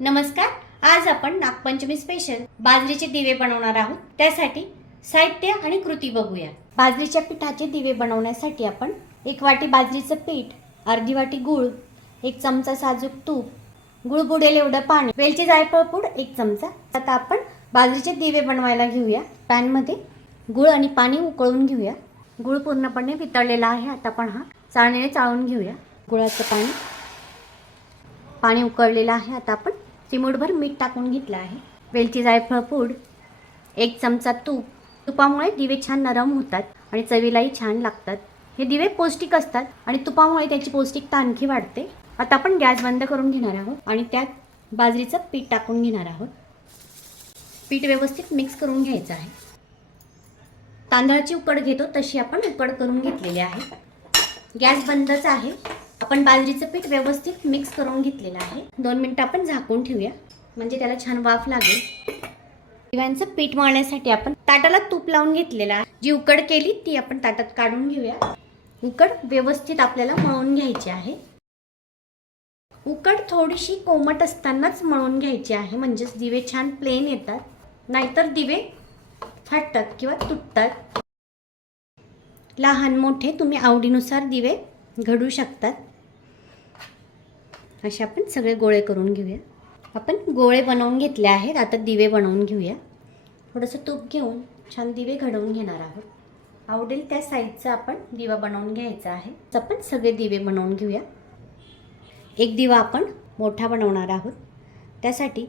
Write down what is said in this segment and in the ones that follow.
नमस्कार आज आपण नागपंचमी स्पेशल बाजरीचे दिवे बनवणार आहोत. त्यासाठी साहित्य आणि कृती बघूया. बाजरीच्या पिठाचे दिवे बनवण्यासाठी आपण एक वाटी बाजरीचं पीठ अर्धी वाटी गूळ एक चमचा साजूक तूप गुळ बुडेल एवढं पाणी वेलची जायफळ पूड एक चमचा. आता आपण बाजरीचे दिवे बनवायला घेऊया. पॅनमध्ये गुळ आणि पाणी उकळून घेऊया. गुळ पूर्णपणे वितळलेला आहे. आता आपण हा चाळणीने चाळून घेऊया. गुळाचं पाणी पाणी उकळलेलं आहे. आता आपण चिमूटभर मीठ टाकून घेतलं आहे. वेलची जायफळ पूड एक चमचा तूप. तुपामुळे दिवे छान नरम होतात आणि चवीलाही छान लागतात. हे दिवे पौष्टिक असतात आणि तुपामुळे त्याची पौष्टिकता आणखी वाढते. आता आपण गॅस बंद करून घेणार आहोत आणि त्यात बाजरीचं पीठ टाकून घेणार आहोत. पीठ व्यवस्थित मिक्स करून घ्यायचं आहे. तांदळाची उकड घेतो तशी आपण उकड करून घेतलेली आहे. गॅस बंदच आहे. आपण बाजरीचं पीठ व्यवस्थित मिक्स करून घेतलेलं आहे. दोन मिनटं आपण झाकून ठेवूया. म्हणजे त्याला छान वाफ लागेल. दिव्यांचं पीठ मळण्यासाठी आपण ताटाला तूप लावून घेतलेलं आहे. जी उकड केली ती आपण ताटात काढून घेऊया. उकड व्यवस्थित आपल्याला मळून घ्यायची आहे. उकड थोडीशी कोमट असतानाच मळून घ्यायची आहे. म्हणजेच दिवे छान प्लेन येतात. नाहीतर दिवे फाटतात किंवा तुटतात. लहान मोठे तुम्ही आवडीनुसार दिवे घडू शकतात. असे आपण सगळे गोळे करून घेऊया. आपण गोळे बनवून घेतले आहेत आता दिवे बनवून घेऊया. थोडंसं तूप घेऊन छान दिवे घडवून घेणार आहोत. आवडेल त्या साईजचा आपण दिवा बनवून घ्यायचा आहे. तर आपण सगळे दिवे बनवून घेऊया. एक दिवा आपण मोठा बनवणार आहोत. त्यासाठी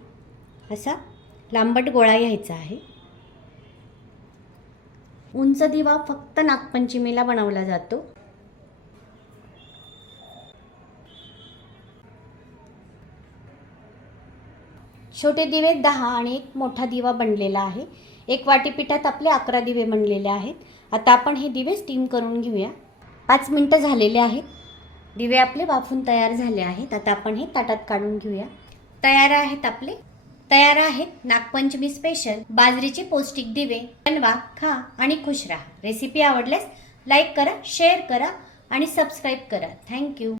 असा लांबट गोळा घ्यायचा आहे. उंच दिवा फक्त नागपंचमीला बनवला जातो. छोटे दिवे दहा आणि एक मोठा दिवा बनलेला आहे. एक वाटी पिठात आपले अकरा दिवे बनलेले आहेत. आता आपण हे दिवे स्टीम करून घेऊया. पाच मिनटं झालेले आहेत. दिवे आपले वाफून तयार झाले आहेत. आता आपण हे ताटात काढून घेऊया. तयार आहेत आपले. तयार आहेत नागपंचमी स्पेशल बाजरीचे पौष्टिक दिवे. बनवा खा आणि खुश राहा. रेसिपी आवडल्यास लाईक करा शेअर करा आणि सबस्क्राईब करा. थँक्यू